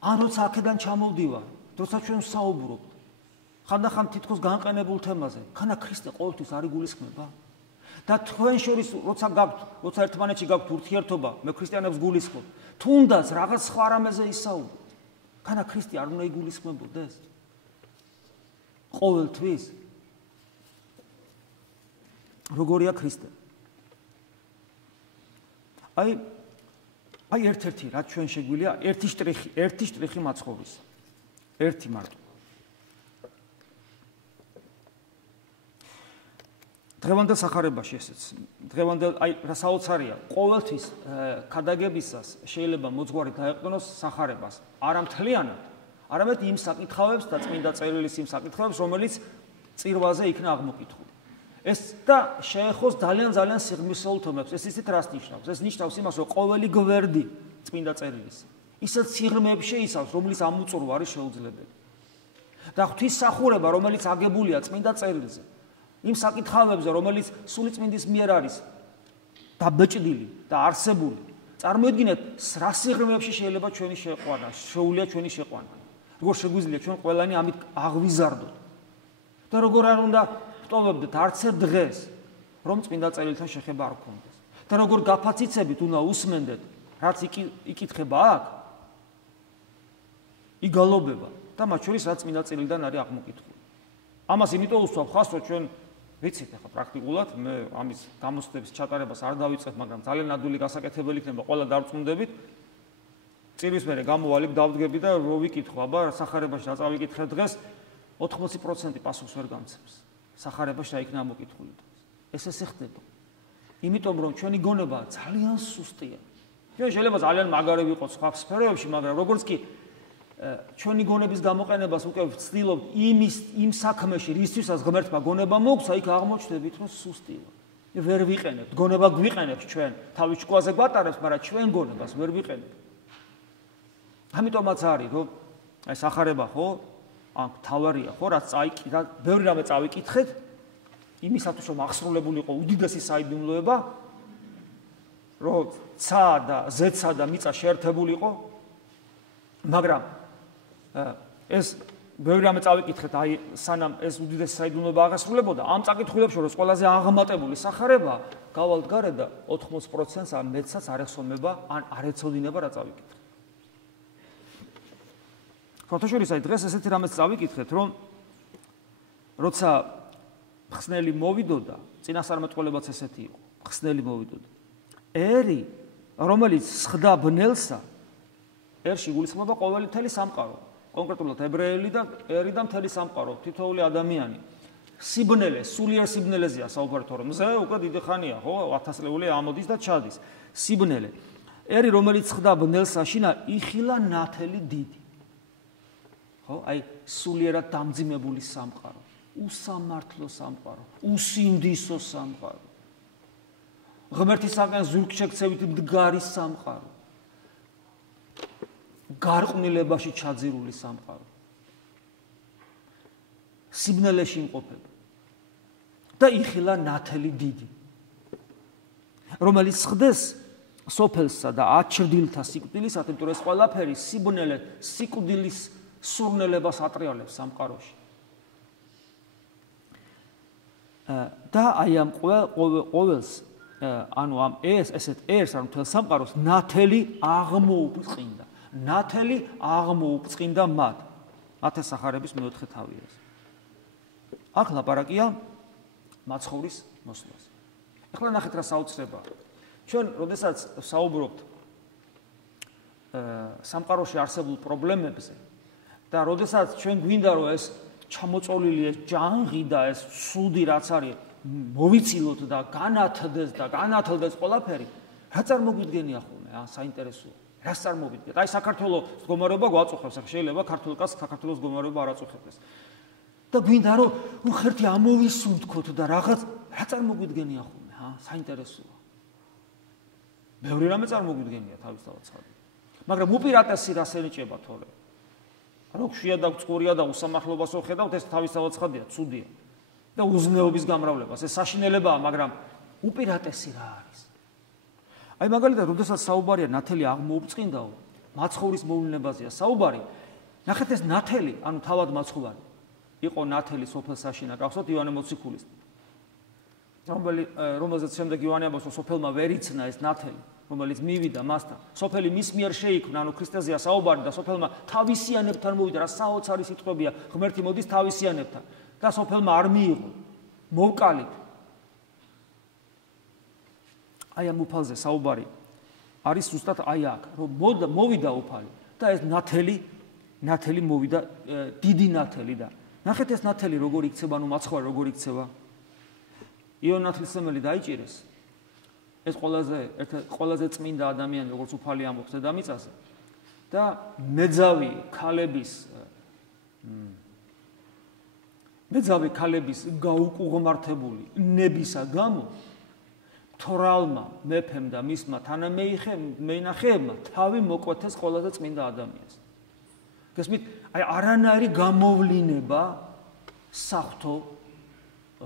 ან როცა აქედან ჩამოვდივარ, როცა ჩვენ ვსაუბრობთ, ხანდახან თითქოს განყენებულ თემაზე, განა ქრისტე ყოველთვის არ იგულისხმება? და თქვენ შორის როცა ერთმანეთში გაქვთ ურთიერთობა, მე ქრისტიანებს გულისხმობ, თუნდაც რაღაც სხვა რამეზე ისაუბროთ. განა ქრისტე არ უნდა იგულისხმებოდეს? ყოველთვის? როგორია ქრისტე? აი ერთ-ერთი რაც ჩვენ შეგვიძლია, ერთი შტრიხი მაცხოვრის. ერთი მარტო. დღევანდელ სახარებაში ესეც. დღევანდელ რა საოცარია, ყოველთვის ქადაგებისას შეიძლება მოძღვარი დაეყრდნოს სახარებას. არა მთლიანად, არამედ იმ საკითხავებს და წმინდა წერილის იმ საკითხავებს, რომელიც წირვაზე იქნა აღმოკითხული. ეს და შეეხოს ძალიან სიღრმისეულ თემებს. ეს ისეთ რას ნიშნავს? ეს ნიშნავს იმას, რომ ყოველი გვერდი წმინდა წერილის ისეთ სიღრმეებს შეიცავს, რომლის ამოწურვა არის შეუძლებელი. და ღვთისმსახურება, რომელიც აგებულია წმინდა წერილზე, იმ საკითხავებზე, რომელიც სული წმინდის მიერ არის დაბეჭდილი და არსებული, წარმოიდგინეთ, რა სიღრმეებში შეიძლება ჩვენი შეყვანა, შეუძლია ჩვენი შეყვანა. როგორ შეგვიძლია ჩვენ ყველანი ამით აღვიზარდოთ და როგორ არ უნდა ვტოვებდეთ არც ერთ დღეს, რომ წმინდა წერილთან შეხება არ გქონდეს. და როგორ გაფაციცებით უნდა უსმენდეთ, რაც იკითხება აქ, იგალობება და მათ შორის რაც წმინდა წერილიდან არის აღმოკითხული. ამას იმიტომ უსვამ ხას, რომ ჩვენ ვიცით ახლა პრაქტიკულად, მე ამის გამოცდების ჩატარებას არ დავიწყებ, მაგრამ ძალიან ნამდვილი გასაკეთებელი იქნება, ყველა დავწუნდებით. წირვის მერე გამოვალებ, დავდგები და რო ვიკითხო, აბა სახარებაში რა წავიკითხე დღეს, 80% პასუხს ვერ გამცემს. სახარებაში რა იქნა ამოკითხული. ეს ესე ხდება. იმიტომ რომ ჩვენი გონება ძალიან სუსტია. ჩვენ შეიძლება ძალიან მაგარი ვიყოთ სხვა სფეროებში, მაგრამ როგორც კი ჩვენი გონების გამოყენებას უკვე ვცდილობთ იმ საქმეში, რისთვისაც ღმერთმა გონება მოგცა, იქ აღმოჩნდებით, რომ სუსტია. ვერ ვიყენებთ, გონება გვიყენებს ჩვენ, თავის ჭკუაზე გვატარებს, მაგრამ ჩვენ გონებას ვერ ვიყენებთ. ამიტომაც არის, რომ აი სახარება ხო, ან თავარია ხო, რაც ბევრი რამე წავიკითხეთ, იმისათვის რომ აღსრულებული იყო უდიდესი საიდუმლოება, რომ ცა და ზეცა და მიწა შეერთებულიყო, მაგრამ ეს ბევრი რამე წავიკითხეთ, აი სანამ ეს უდიდესი საიდუმლოება აღასრულებოდა, ამ წაკითხულებს შორის ყველაზე აღმატებული სახარება გავალთ გარე და 80%-ს ან მეტსაც არ ეხსოვნება, ან არ ეცოდინება რა წავიკითხეთ. ფოტოშორის აი დღეს ესეთი რამეც წავიკითხეთ, რომ როცა ხსნელი მოვიდოდა, წინასწარმეტყველებაც ესეთი იყო, ხსნელი მოვიდოდა. ერი, რომელიც სხდა ბნელსა, ერში გულისხმობა ყოველი მთელი სამყარო. კონკრეტულად ებრაელი და ერი და მთელი სამყარო, თითოეული ადამიანი. სიბნელე, სულიერ სიბნელეზეა საუბარი, თორემ მზე უკვე დიდი ხანია, ხო, 1000 წლეული ამოდის და ჩადის. სიბნელე. ერი რომელიც ხდა ბნელს აშინა, იხილა ნათელი დიდი. ხო, აი სულიერად დამძიმებული სამყარო, უსამართლო სამყარო, უსინდისო სამყარო. ღმერთისაგან ზურგშექცევით მდგარი სამყარო. გარყვნილებაში ჩაძირული სამყარო. სიბნელეში იმყოფება. და იხილა ნათელი დიდი. რომელიც ხდეს სოფელსა და აჩრდილთა სიკვდილისათ, იმიტომ რომ ეს ყველაფერი სიბნელე, სიკვდილის სურნელებას ატრიალებს სამყაროში. და აი ამ ყოველს ანუ ამ ესეთ ერს ანუ მთელ სამყაროს ნათელი აღმოუწყინდა. ნათელი აღმოუწყინდა მათ. ათასახარების მეოთხე თავია ეს. აქ ლაპარაკია მაცხოვრის მოსვლას. ახლა ნახეთ რა საოცრებაა. ჩვენ როდესაც საუბრობთ სამყაროში არსებულ პრობლემებზე და როდესაც ჩვენ გვინდა რომ ეს ჩამოწოლილი ეს ჯანღი და ეს სუდი რაც არის მოვიცილოთ და განათლდეს ყველაფერი, რა წარმოგვიდგენია ხოლმე, საინტერესოა. რა წარმოვიდგეთ? აი საქართველოს მდგომარეობა გვაწუხებს, შეიძლება ქართულ კაცს საქართველოს მდგომარეობა არ აწუხებს. და გვინდა რომ უხერთი ამოვისუნთქოთ და რაღაც რა წარმოგვიდგენია ხოლმე, საინტერესოა. ბევრი რამე წარმოგვიდგენია თავისთავად ცხადია. მაგრამ უპირატესი რას ენიჭება თორე? როქშია და წყურია და უსამართლობასო ხედავთ, ეს თავისთავად ცხადია, ცუდია. და უზნეობის გამრავლებას, ეს საშინელებაა, მაგრამ უპირატესი რა არის? აი მაგალითად, როდესაც საუბარია ნათელი აღმოუწყინდაო, მაცხოვრის მოვლენებაზეა საუბარი. ნახეთ ეს ნათელი, ანუ თავად მაცხოვარი. იყო ნათელი სოფელ საშინა, გახსოვთ ივანე მოციქულის. რომელზეც შემდეგ ივანე ამბობს, რომ სოფელმა ვერ იცნა ეს ნათელი, რომელიც მივიდა მასთან. სოფელი მის მიერ შეიქმნა, ანუ ქრისტეზეა საუბარი და სოფელმა თავისიანებთან მოვიდა, რა საოცარი სიტყვებია, ღმერთი მოდის თავისიანებთან. და სოფელმა არ მიიღო, მოვკალით. აი ამ უფალზე საუბარი არის ზუსტად აი აქ, რომ მოვიდა უფალი და ეს ნათელი მოვიდა, დიდი ნათელი და ნახეთ ეს ნათელი როგორ იქცება, ანუ მაცხოვარი როგორ იქცება. იოანე ნათლისმცემელი დაიჭირეს. ეს ყველაზე წმინდა ადამიანი, როგორც უფალი ამბობს დედამიწაზე და მეძავი ქალების გაუკუღმართებული ნებისა გამო თორალმა მეფემ და მისმა თანამეინახეებმა თავი მოკვეთეს ყველაზე წმინდა ადამიანს. გესმით, აი არანაირი გამოვლინება საღვთო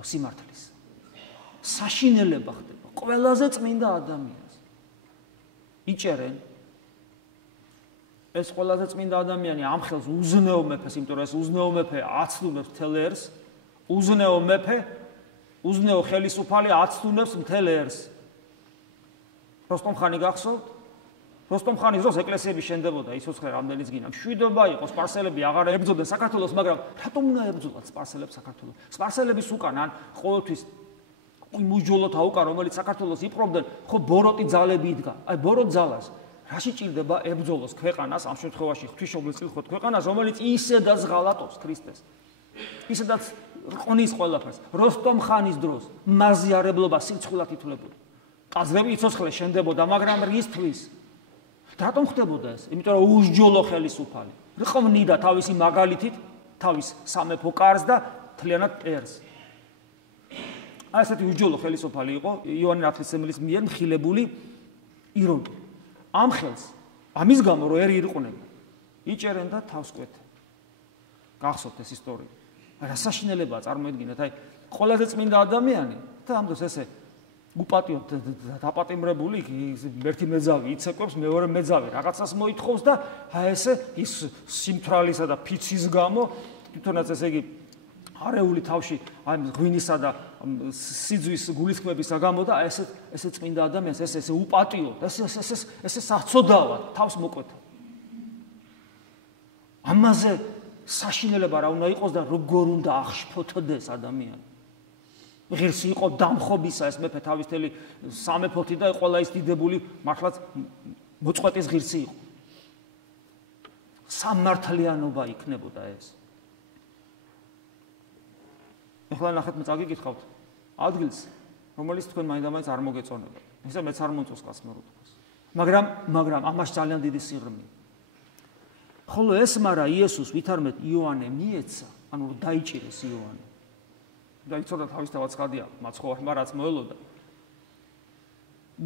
სიმართლის. საშინელება ხდება ყველაზე წმინდა ადამიანს. იჭერენ ეს ყველაზე წმინდა ადამიანი ამ ხელს უზნეო მეფეს, იმიტომ რომ ეს უზნეო მეფე აცნუნებს მთელ ერს, უზნეო ხელისუფალი აცნუნებს მთელ ერს. როსტომხანი გახსოვთ? როსტომხანის დროს ეკლესიები შენდებოდა, იცოცხლე რამდენიც გინდა. მშვიდობა იყო, სპარსელები აღარ ებრძოდნენ საქართველოს, მაგრამ რატომ უნდა ებრძოლათ სპარსელებს საქართველოს? სპარსელების უკან ან ყოველთვის იმუჯოლოთ აუკან, რომელიც საქართველოს იპყრობდნენ, ხო ბოროტი ძალები იდგა. აი ბოროტ ძალას რაში ჭირდება ებრძოლოს ქვეყანას, ამ შემთხვევაში ღვთისმშობლის წილხოთ ქვეყანას, რომელიც ისედაც ღალატობს ქრისტეს. ისედაც ყნის ყველაფერს. როსტომხანის დროს მაზიარებლობა სიცხვილად ითვლებოდა. ყაზრები იცოცხლე შენდებოდა, მაგრამ რისთვის? რატომ ხდებოდა ეს? იმიტომ რომ უსჯოლო ხელისუფალი რყვნიდა თავისი მაგალითით თავის სამეფო კარს და მთლიანად ერს. აი ესეთი უსჯოლო ხელისუფალი იყო იოანე ნათლისმცემლის მიერ მხილებული ირონი. ამ ხელს, ამის გამო რომ ერი ირყუნება, იჭერენ და თავს კვეთენ. გახსოვთ ეს ისტორია. რა საშინელებაა წარმოედგინეთ, აი ყველაზე წმინდა ადამიანი და ამ დროს ესე უპატიოდ დაპატიმრებული ერთი მეძავი იცეკვებს, მეორე მეძავი რაღაცას მოითხოვს და აი ესე ის სიმთვრალისა და ფიცის გამო თვითონაც ესე იგი არეული თავში აი ღვინისა და სიძვის გულისხმებისა გამო და ესე წმინდა ადამიანს ესე უპატიოდ, ესე საცოდავად თავს მოკვეთა. ამაზე საშინელება რა უნდა იყოს და როგორ უნდა აღშფოთდეს ადამიანი. ღირსი იყო დამხობისა ეს მეფე თავისთელი სამეფოთი და ყველა ის დიდებული მართლაც მოწყვეტის ღირსი იყო. სამართლიანობა იქნებოდა ეს. ეხლა ნახეთ მე წაგიკითხავთ ადგილს, რომელიც თქვენ მაინდა-მაინც არ მოგეწონება. ისე მეც არ მომწონს ხას მე რუთქოს. მაგრამ ამას ძალიან დიდი სიღრმეა. ხოლო ეს მარა იესოს ვითარმეთ იოანე მიეცა, ანუ დაიჭირეს იოანე. დაიცოდა თავისთავად ცხადია, მაცხოვარმა რაც მოელოდა.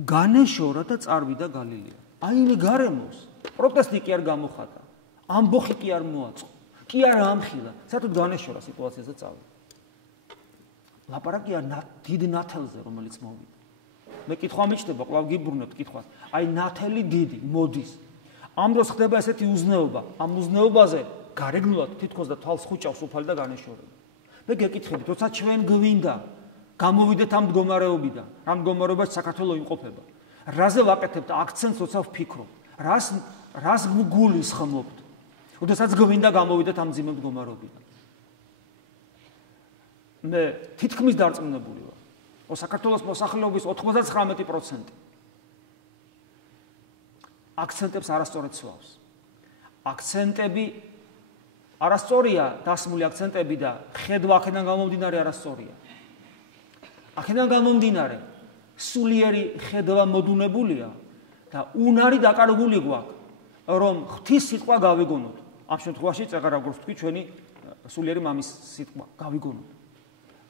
განეშორა და წარვიდა გალილეა. აინი გარემოს, პროტესტი კი არ გამოხატა. ამბოხი კი არ მოაწყო. კი არ ამხილა, საერთოდ განეშორა სიტუაციაზე წავიდა. ლაპარაკია დიდ ნათელზე, რომელიც მოვიდა. მე კითხვა მიჩნდება, კვლავ გიბრუნებთ კითხვას. აი ნათელი დიდი მოდის. ამ დროს ხდება ესეთი უზნეობა, ამ უზნეობაზე გარეგნულად თითქოს და თვალს ხუჭავს უფალი და განეშორება. მე გეკითხებით, როცა ჩვენ გვინდა გამოვიდეთ ამ მდგომარეობიდან, რა მდგომარეობაში საქართველო იმყოფება. რაზე ვაკეთებთ აქცენტს, როცა ვფიქრობ, რას გულის ხმობთ, როდესაც გვინდა გამოვიდეთ ამ ძიმე მდგომარეობიდან. მე თითქმის დარწმუნებული ვარ, რომ საქართველოს მოსახლეობის 99% აქცენტებს არასწორად სვავს. აქცენტები არასწორია, დასმული აქცენტები და ხედვა აქედან გამომდინარე არასწორია. აქედან გამომდინარე სულიერი ხედვა მოდუნებულია და უნარი დაკარგული გვაქვს, რომ ღვთის სიტყვა გავიგონოთ. ამ შემთხვევაში წეღარ როგორც თქვი, ჩვენი სულიერი მამის სიტყვა გავიგონოთ.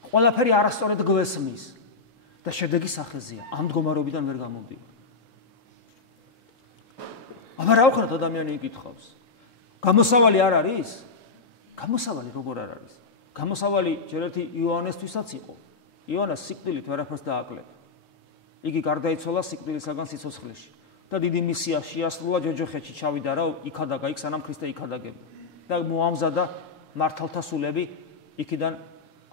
ყველაფერი არასწორად გვესმის და შედეგი სახეზეა. ამ მდგომარეობიდან ვერ გამოვდივარ. აბა რა ვქნათ ადამიანი იკითხავს? გამოსავალი არ არის? გამოსავალი როგორ არ არის? გამოსავალი ჯერ ერთი იოანესთვისაც იყო. იოანეს სიკვდილით ვერაფერს დააკლდა. იგი გარდაიცვალა სიკვდილისაგან სიცოცხლეში და დიდი მისია შეასრულა ჯოჯოხეთში ჩავიდა რა იქადაგა იქ სანამ ქრისტე იქადაგება და მოამზადა მართალთა სულები იქიდან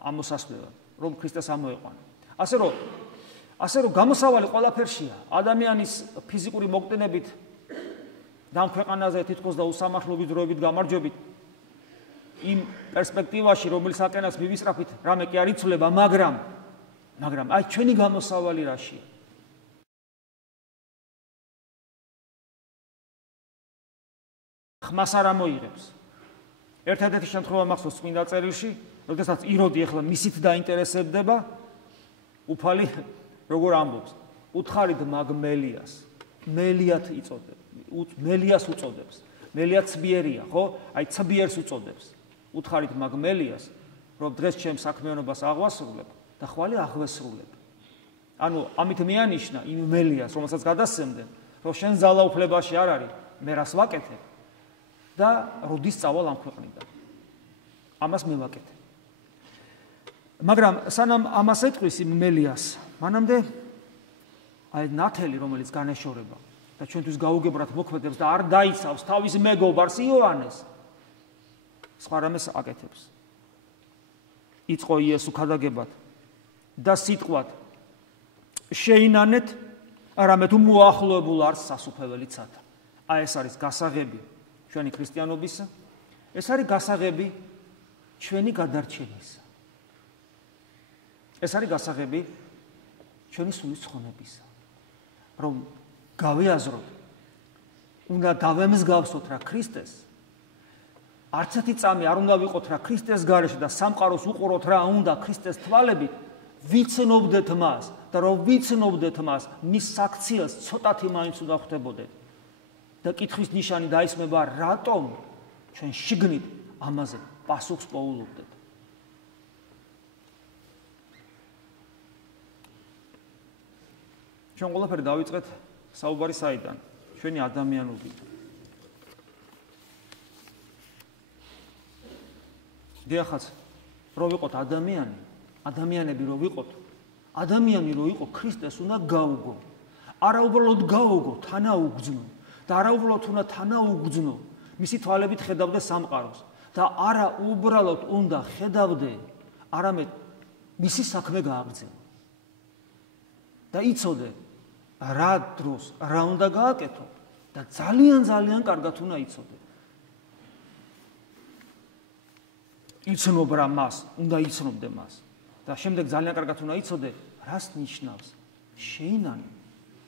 ამოსასვლელად რომ ქრისტეს ამოეყვანა. ასე რომ გამოსავალი ყველაფერშია. ადამიანის ფიზიკური მოკლდებით და ქვეყანაზე თითქოს და უსამართლობის დროებით გამარჯვებით იმ პერსპექტივაში რომელსაკენაც მივისწრაფით რამე კი არ იცვლება, მაგრამ აი ჩვენი გამოსავალი რაშია? ხმას არ ამოიღებს. ერთადერთი შემთხვევა მახსოვს წმინდა წერილში, როდესაც იროდი ახლა მისით დაინტერესებდება, უფალი როგორ ამბობს? უთხარით მაგ მელიას. მელიათ იწოდებს. მელიას უწოდებს. მელია ცბიერია, ხო? აი ცბიერს უწოდებს. უთხარით მაგ მელიას, რომ დღეს ჩემს საქმიანობას აღვასრულებ და ხვალე აღვესრულებ. ანუ ამით მეანიშნა იმ მელიას, რომელსაც გადასცემდნენ, რომ შენ ძალაუფლებაში არ არის, მე რას ვაკეთებ და როდის წავალ ამ ქვეყნიდან. ამას მე ვაკეთებ. მაგრამ სანამ ამას ეტყვის იმ მელიას, მანამდე აი ნათელი, რომელიც განეშორება და ჩვენთვის გაუგებრად მოქმედებს და არ დაიცავს თავის მეგობარს იოანეს, სხვა რამეს აკეთებს. იწყო იესო ქადაგებად და სიტყვად შეინანეთ, არამედ მოახლოებულ არს სასუფეველი ცათა. აი ეს არის გასაღები ჩვენი ქრისტიანობისა, ეს არის გასაღები ჩვენი გადარჩენისა. ეს არის გასაღები ჩვენი სულის ცხონებისა. რომ გავიაზროთ, უნდა დავემსგავსოთ რა ქრისტეს, არც ერთი წამი არ უნდა ვიყოთ რა ქრისტეს გარეშე და სამყაროს უყუროთ რა უნდა ქრისტეს თვალებით, ვიცნობდეთ მას და რომ ვიცნობდეთ მას, მის საქციელს ცოტათი მაინც უნდა ხვდებოდეთ. და კითხვის ნიშანი დაისმება, რატომ ჩვენ შიგნით ამაზე პასუხს პოულობდეთ. ჩვენ ყველაფერი დავიწყეთ საუბარი საიდან? ჩვენი ადამიანობიდან. დიახაც, რო ვიყოთ ადამიანები რო ვიყოთ, ადამიანი რო იყო ქრისტეს უნდა გაუგო. არა უბრალოდ გაუგო, თანაუგზნო და არა უბრალოდ უნდა თანაუგზნო, მისი თვალებით ხედავდე სამყაროს და არა უბრალოდ უნდა ხედავდე, არამედ მისი საქმე გააგრძელო. და იცოდე რა დროს რა უნდა გააკეთო და ძალიან კარგად უნდა იცოდე. იცნობ რა მას, უნდა იცნობდე მას და შემდეგ ძალიან კარგად უნდა იცოდე, რას ნიშნავს შეინანი,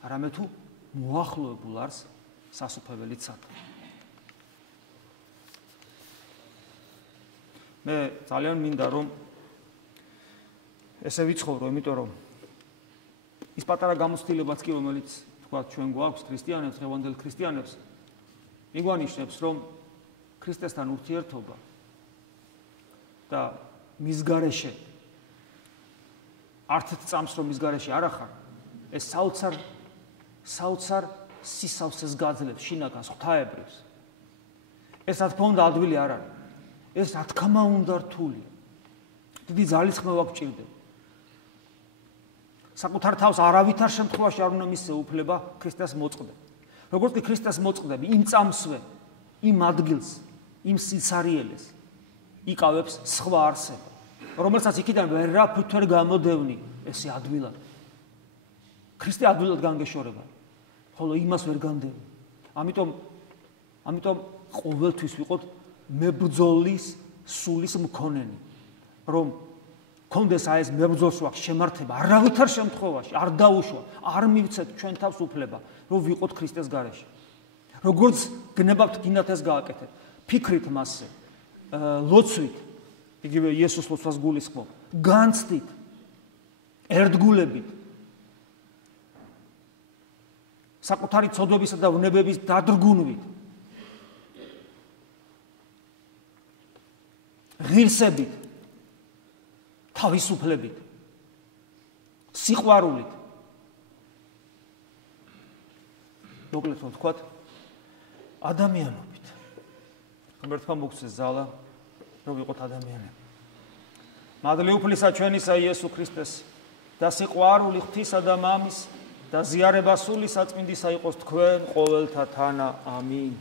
არამედ თუ მოახლოებულ არს სასუფეველი ცათა. მე ძალიან მინდა რომ ესე ვიცხოვრო, იმიტომ რომ ის პატარა გამოცდილებაც კი რომელიც თქვა ჩვენ გვაქვს ქრისტიანებს, ღევანდელ ქრისტიანებს მიგვანიშნებს რომ ქრისტესთან ურთიერთობა და მის გარეშე ართთ წამს რომ მის გარეშე არ ახარ ეს საოცარ სისავსეს გაძლევს შინაგანს ღვთაებრებს ეს რა თქმა უნდა ადვილი არ არის ეს რა თქმა უნდა რთული დიდი ძალისხმევა გვჭირდება საკუთარ თავს არავითარ შემთხვევაში არ უნდა მისცე უფლება ქრისტეს მოწყდა როგორც კი ქრისტეს მოწყდები იმ წამსვე იმ ადგილს იმ სიცარიელეს იკავებს სხვა არსება რომელსაც იქიდან ვერაფრით ვერ გამოდევნი ესე ადვილად ქრისტე ადვილად განგეშორება ხოლო იმას ვერ განდევი ამიტომ ყოველთვის ვიყოთ მებრძოლის სულის მქონენი რომ კონდეს აი ეს მებრძოლს ვახ შემართება არავითარ შემთხვევაში არ დაუშვა არ მივცეთ ჩვენ თავს უფლება რომ ვიყოთ ქრისტეს გარეშე როგორც გნებავთ გინდათ ეს გააკეთეთ ფიქრით მასზე ლოცვით იგივე იესოს ლოცვას გულისხმობ განცდით ერთგულებით საკუთარი ცოდვებისა და ვნებების დადრგუნვით ღირსებით თავისუფლებით სიყვარულით მოკლედ რომ ვთქვათ ადამიანობით ღმერთმა მოგცეს ზალა რომ ვიყოთ ადამიანები მადლი უფლისა ჩვენისა იესო ქრისტეს და სიყვარული ღვთისა და მამის და ზიარება სული საწმინდისა იყოს თქვენ ყოველთა თანა ამინ